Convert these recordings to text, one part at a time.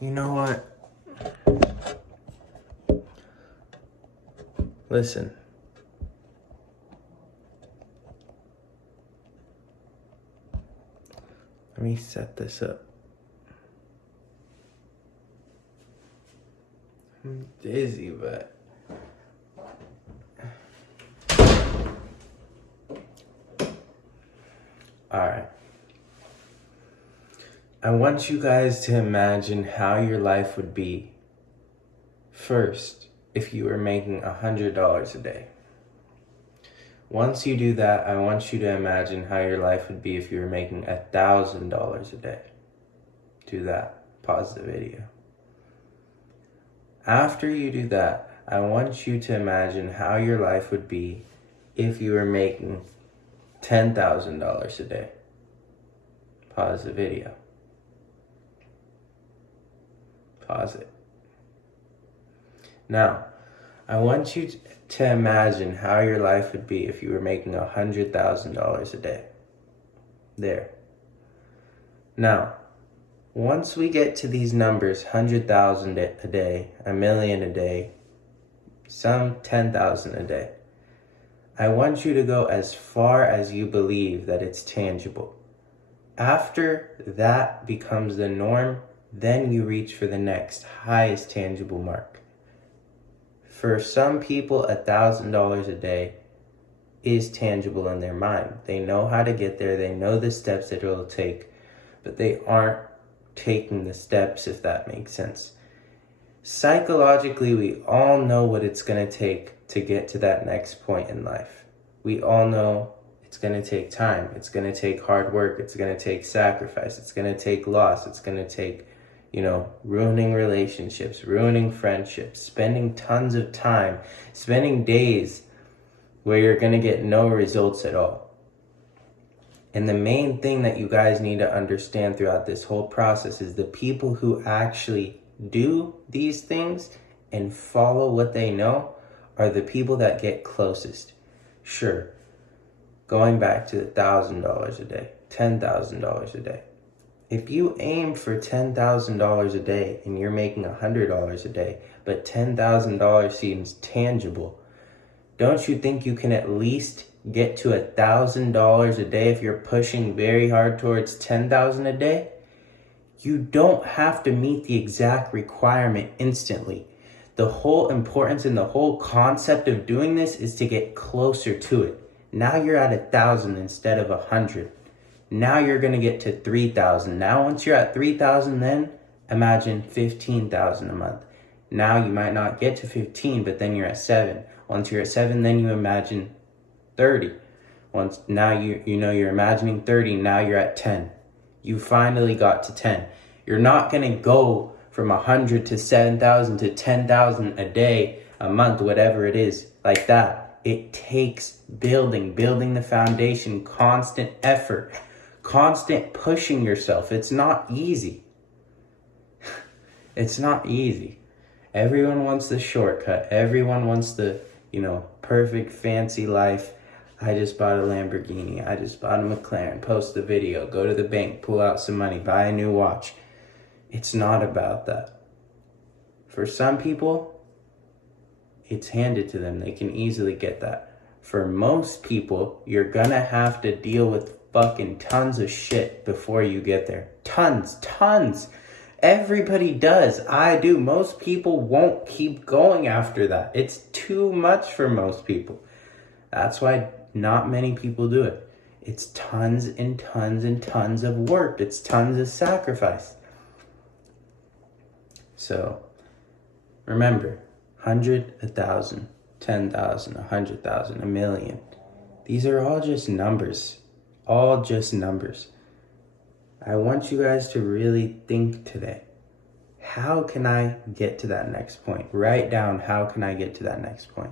You know what? Listen. Let me set this up. I'm dizzy, but... Alright. I want you guys to imagine how your life would be first if you were making $100 a day. Once you do that, I want you to imagine how your life would be if you were making $1,000 a day. Do that. Pause the video. After you do that, I want you to imagine how your life would be if you were making $10,000 a day. Pause the video. Pause it. Now, I want you to imagine how your life would be if you were making $100,000 a day. There. Now, once we get to these numbers, 100,000 a day, a million a day, some 10,000 a day, I want you to go as far as you believe that it's tangible. After that becomes the norm, then you reach for the next highest tangible mark. For some people, $1,000 a day is tangible in their mind. They know how to get there. They know the steps that it'll take, but they aren't taking the steps, if that makes sense. Psychologically, we all know what it's going to take to get to that next point in life. We all know it's going to take time. It's going to take hard work. It's going to take sacrifice. It's going to take loss. It's going to take, ruining relationships, ruining friendships, spending tons of time, spending days where you're going to get no results at all. And the main thing that you guys need to understand throughout this whole process is the people who actually do these things and follow what they know are the people that get closest. Sure, going back to $1,000 a day, $10,000 a day. If you aim for $10,000 a day and you're making $100 a day, but $10,000 seems tangible, don't you think you can at least get to $1,000 a day if you're pushing very hard towards $10,000 a day? You don't have to meet the exact requirement instantly. The whole importance and the whole concept of doing this is to get closer to it. Now you're at 1,000 instead of 100. Now you're going to get to 3,000. Now once you're at 3,000, then imagine 15,000 a month. Now you might not get to 15, but then you're at 7. Once you're at 7, then you imagine 30. Now you're imagining 30, now you're at 10. You finally got to 10. You're not going to go from 100 to 7,000 to 10,000 a day, a month, whatever it is, like that. It takes building the foundation, constant effort, constant pushing yourself. It's not easy. It's not easy. Everyone wants the shortcut. Everyone wants the, perfect fancy life. I just bought a Lamborghini. I just bought a McLaren. Post the video. Go to the bank. Pull out some money. Buy a new watch. It's not about that. For some people, it's handed to them. They can easily get that. For most people, you're gonna have to deal with fucking tons of shit before you get there. Tons. Everybody does. I do. Most people won't keep going after that. It's too much for most people. That's why not many people do it. It's tons and tons and tons of work. It's tons of sacrifice. So, remember, 100, 1,000, 10,000, 100,000, a million. These are all just numbers. All just numbers. I want you guys to really think today. How can I get to that next point? Write down, how can I get to that next point?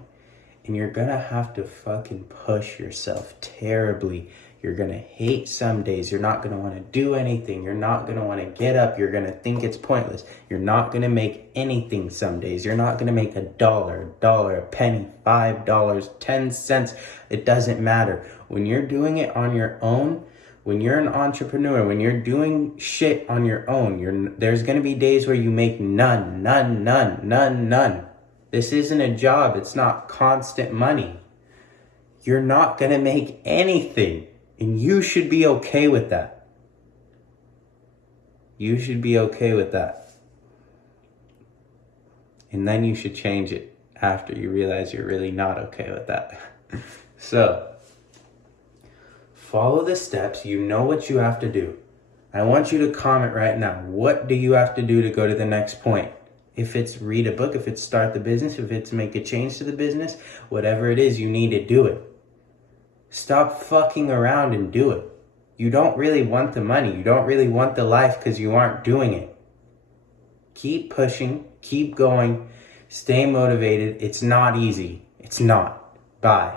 And you're gonna have to fucking push yourself terribly. You're gonna hate some days. You're not gonna wanna do anything. You're not gonna wanna get up. You're gonna think it's pointless. You're not gonna make anything some days. You're not gonna make $1, a penny, $5, 10 cents. It doesn't matter. When you're doing it on your own, When you're an entrepreneur, when you're doing shit on your own, there's going to be days where you make none. This isn't a job. It's not constant money. You're not going to make anything. And you should be okay with that. You should be okay with that. And then you should change it after you realize you're really not okay with that. So, follow the steps. You know what you have to do. I want you to comment right now. What do you have to do to go to the next point? If it's read a book, if it's start the business, if it's make a change to the business, whatever it is, you need to do it. Stop fucking around and do it. You don't really want the money. You don't really want the life because you aren't doing it. Keep pushing. Keep going. Stay motivated. It's not easy. It's not. Bye.